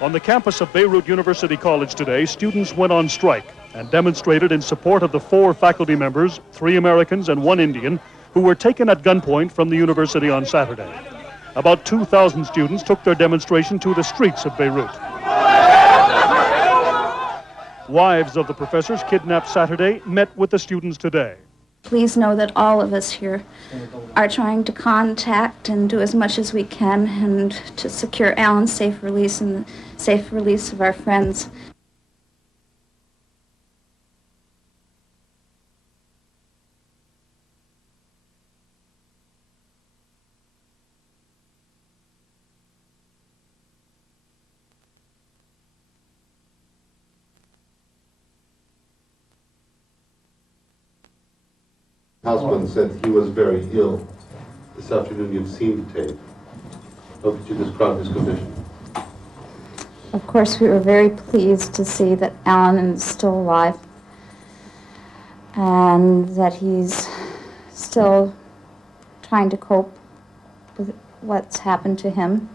On the campus of Beirut University College today, students went on strike and demonstrated in support of the 4 faculty members, 3 Americans and 1 Indian, who were taken at gunpoint from the university on Saturday. About 2,000 students took their demonstration to the streets of Beirut. Wives of the professors kidnapped Saturday met with the students today. Please know that all of us here are trying to contact and do as much as we can and to secure Alan's safe release and the safe release of our friends. Husband said he was very ill. This afternoon you've seen the tape. How could you describe his condition? Of course, we were very pleased to see that Alan is still alive and that he's still trying to cope with what's happened to him.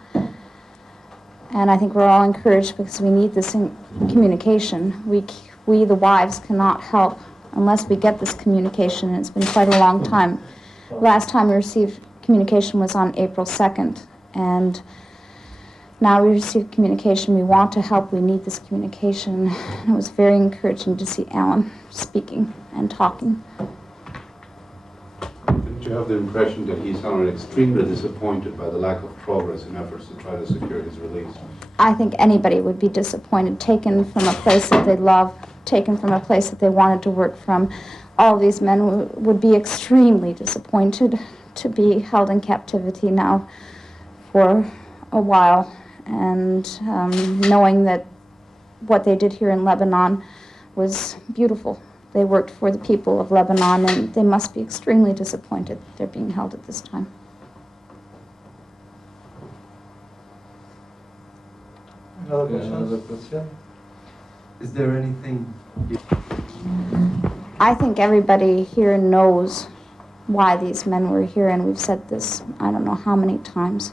And I think we're all encouraged because we need this communication. We, the wives, cannot help unless we get this communication, and it's been quite a long time. Last time we received communication was on April 2nd, and now we received communication. We want to help, we need this communication. And it was very encouraging to see Alan speaking and talking. Did you have the impression that he sounded extremely disappointed by the lack of progress in efforts to try to secure his release? I think anybody would be disappointed, taken from a place that they love, taken from a place that they wanted to work from. All these men would be extremely disappointed to be held in captivity now for a while, and knowing that what they did here in Lebanon was beautiful. They worked for the people of Lebanon, and they must be extremely disappointed that they're being held at this time. Another question? Is there anything? I think everybody here knows why these men were here, and we've said this I don't know how many times.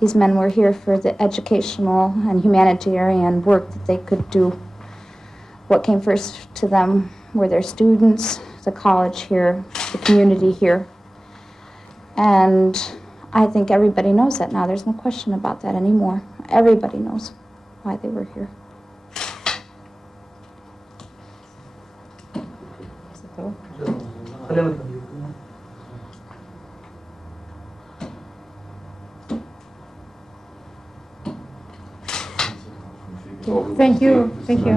These men were here for the educational and humanitarian work that they could do. What came first to them were their students, the college here, the community here. And I think everybody knows that now. There's no question about that anymore. Everybody knows why they were here. Thank you. Thank you.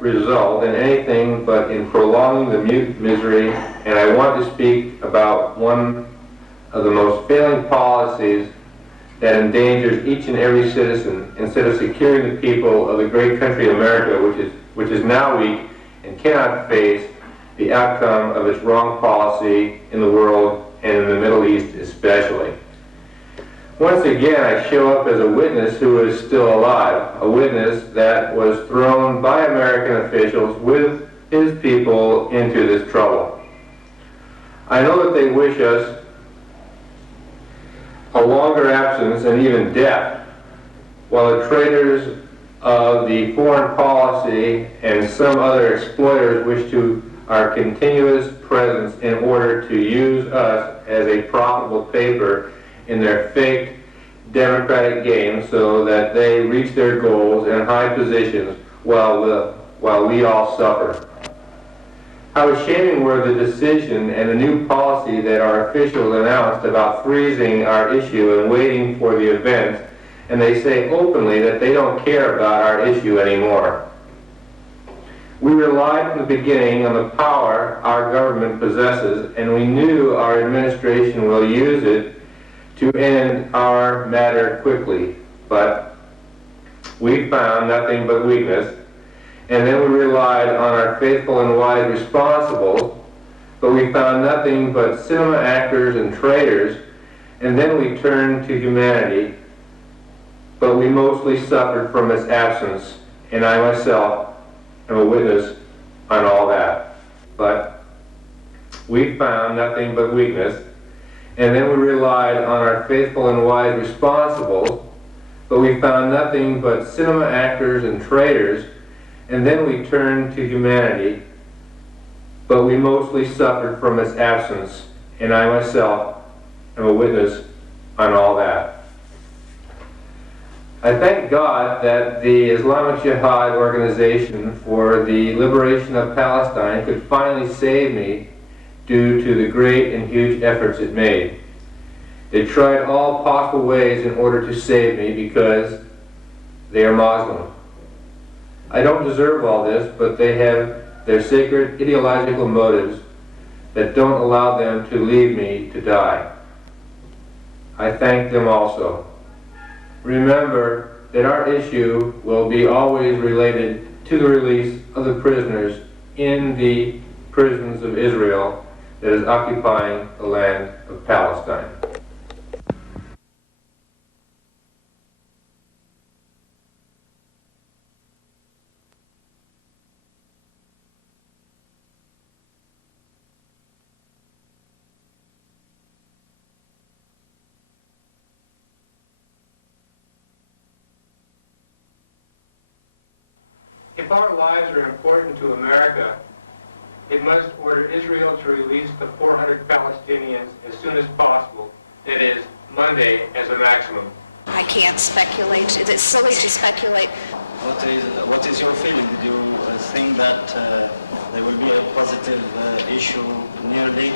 Result in anything but in prolonging the mute misery, and I want to speak about one of the most failing policies that endangers each and every citizen instead of securing the people of the great country America, which is now weak and cannot face the outcome of its wrong policy in the world and in the Middle East especially. Once again, I show up as a witness who is still alive, a witness that was thrown by American officials with his people into this trouble. I know that they wish us a longer absence and even death, while the traitors of the foreign policy and some other exploiters wish to our continuous presence in order to use us as a profitable paper in their fake democratic game so that they reach their goals and high positions while we all suffer. How shaming were the decision and the new policy that our officials announced about freezing our issue and waiting for the event, and they say openly that they don't care about our issue anymore. We relied from the beginning on the power our government possesses, and we knew our administration will use it to end our matter quickly. But we found nothing but weakness, and then we relied on our faithful and wise responsibles, but we found nothing but cinema actors and traitors, and then we turned to humanity, but we mostly suffered from its absence, and I myself am a witness on all that. But we found nothing but weakness, and then we relied on our faithful and wise responsibles, but we found nothing but cinema actors and traitors, and then we turned to humanity, but we mostly suffered from its absence, and I myself am a witness on all that. I thank God that the Islamic Jihad organization for the liberation of Palestine could finally save me due to the great and huge efforts it made. They tried all possible ways in order to save me because they are Muslim. I don't deserve all this, but they have their sacred ideological motives that don't allow them to leave me to die. I thank them also. Remember that our issue will be always related to the release of the prisoners in the prisons of Israel that is occupying the land of Palestine. If our lives are important to America, it must order Israel to release the 400 Palestinians as soon as possible, that is, Monday as a maximum. I can't speculate. It is silly to speculate. What is your feeling? Do you think that there will be a positive issue nearly?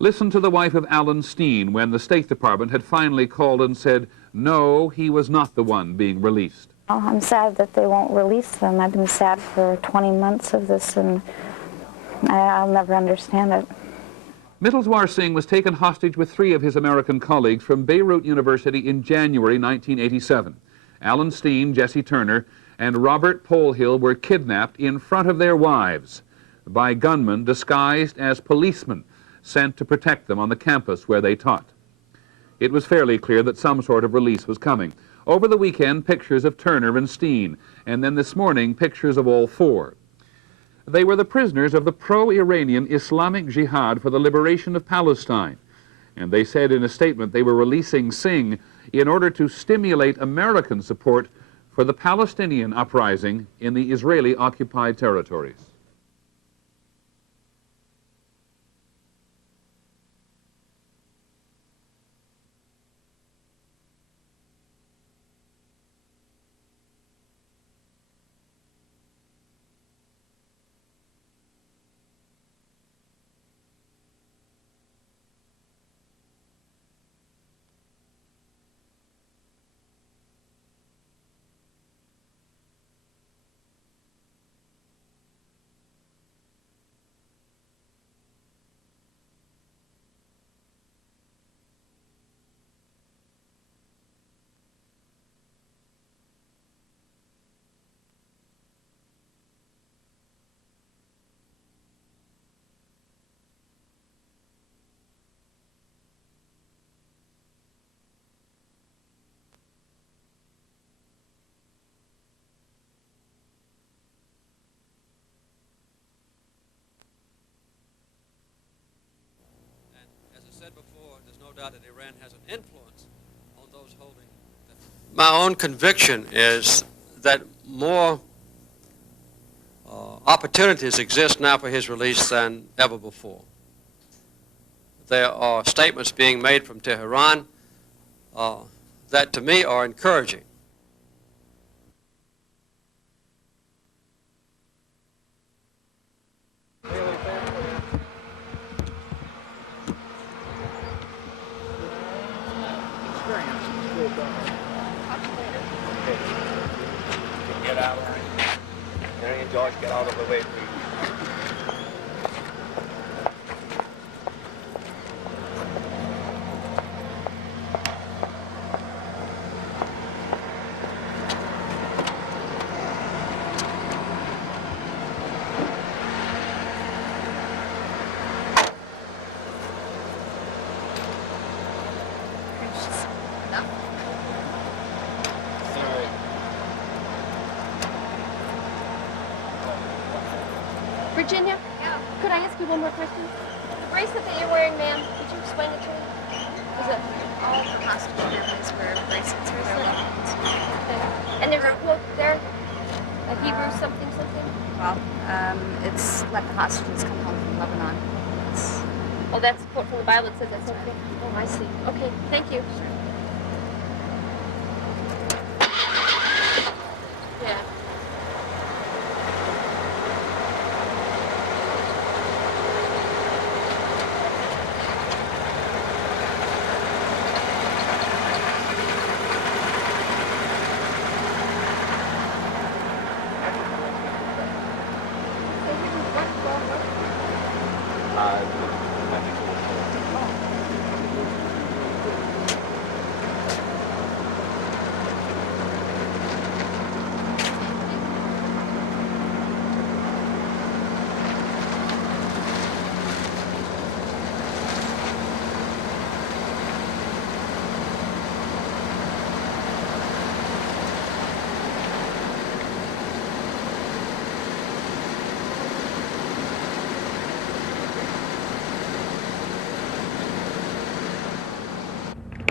Listen to the wife of Alan Steen when the State Department had finally called and said, no, he was not the one being released. I'm sad that they won't release them. I've been sad for 20 months of this, and I'll never understand it. Mittelzwar Singh was taken hostage with 3 of his American colleagues from Beirut University in January 1987. Alan Steen, Jesse Turner, and Robert Polhill were kidnapped in front of their wives by gunmen disguised as policemen sent to protect them on the campus where they taught. It was fairly clear that some sort of release was coming. Over the weekend, pictures of Turner and Steen, and then this morning, pictures of all 4. They were the prisoners of the pro-Iranian Islamic Jihad for the liberation of Palestine. And they said in a statement they were releasing Singh in order to stimulate American support for the Palestinian uprising in the Israeli-occupied territories. Before, there's no doubt that Iran has an influence on those holding. My own conviction is that more opportunities exist now for his release than ever before. There are statements being made from Tehran that to me are encouraging. Get out. Mary and George, get out of the way, please. Virginia? Yeah. Could I ask you one more question? The bracelet that you're wearing, ma'am, could you explain it to me? Is it All of the hostage families wear bracelets for their loved ones. okay? And there's a quote there, a Hebrew something something? Well, it's let the hostages come home from Lebanon. It's, Oh, that's a quote from the Bible that says that's okay. Oh, I see. Okay, thank you. Yeah.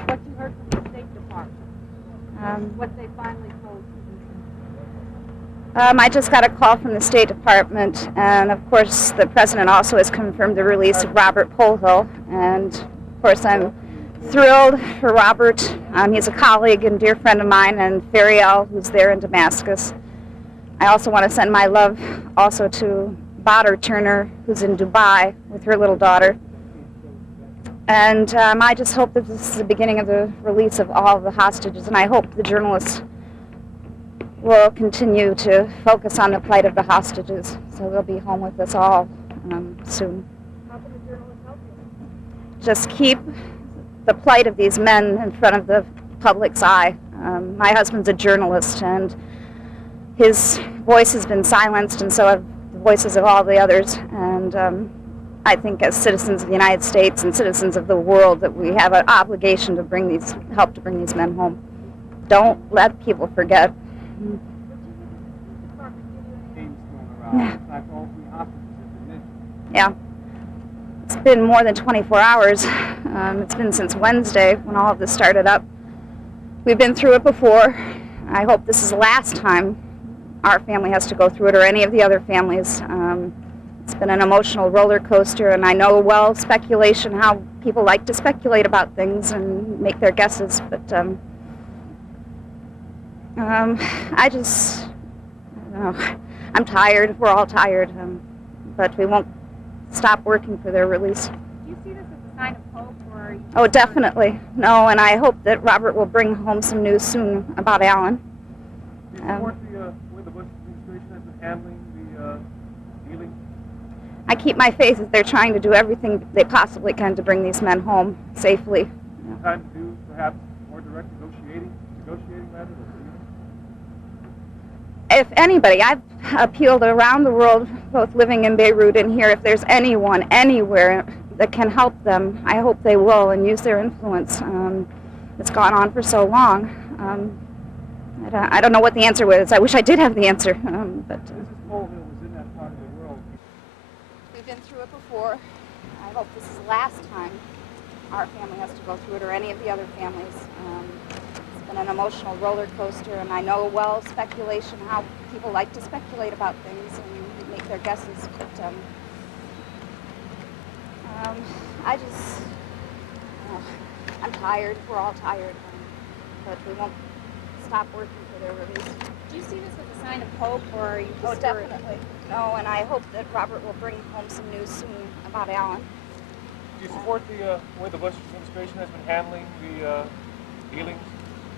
What you heard from the State Department? What they finally told you? I just got a call from the State Department, and of course the President also has confirmed the release of Robert Polhill, and of course I'm thrilled for Robert. He's a colleague and dear friend of mine, and Fariel, who's there in Damascus. I also want to send my love also to Badr Turner, who's in Dubai with her little daughter. And I just hope that this is the beginning of the release of all of the hostages, and I hope the journalists will continue to focus on the plight of the hostages, so they'll be home with us all soon. How can the journalists help you? Just keep the plight of these men in front of the public's eye. My husband's a journalist, and his voice has been silenced, and so have the voices of all the others. And I think as citizens of the United States and citizens of the world that we have an obligation to help to bring these men home. Don't let people forget. Yeah. It's been more than 24 hours. It's been since Wednesday when all of this started up. We've been through it before. I hope this is the last time our family has to go through it, or any of the other families. It's been an emotional roller coaster, and I know, well, speculation, how people like to speculate about things and make their guesses, but I don't know. I'm tired. We're all tired, but we won't stop working for their release. Do you see this as a sign of hope, or are you... Oh, definitely. No, and I hope that Robert will bring home some news soon about Alan. Do you support the way the Bush administration has been handling the dealing? I keep my faith that they're trying to do everything they possibly can to bring these men home safely. Time to do perhaps more direct negotiating rather than If anybody, I've appealed around the world, both living in Beirut and here, if there's anyone, anywhere that can help them, I hope they will and use their influence. It's gone on for so long. I don't know what the answer was. I wish I did have the answer. But Mrs. Colville was in that part of the world. we've been through it before. I hope this is the last time our family has to go through it, or any of the other families. It's been an emotional roller coaster, and I know, well, speculation, how people like to speculate about things and make their guesses, but I'm tired. We're all tired, but we won't stop working for their release. Do you see this as a sign of hope, or are you Oh, discouraged? definitely. No, and I hope that Robert will bring home some news soon about Alan. Do you support the way the Bush administration has been handling the dealings?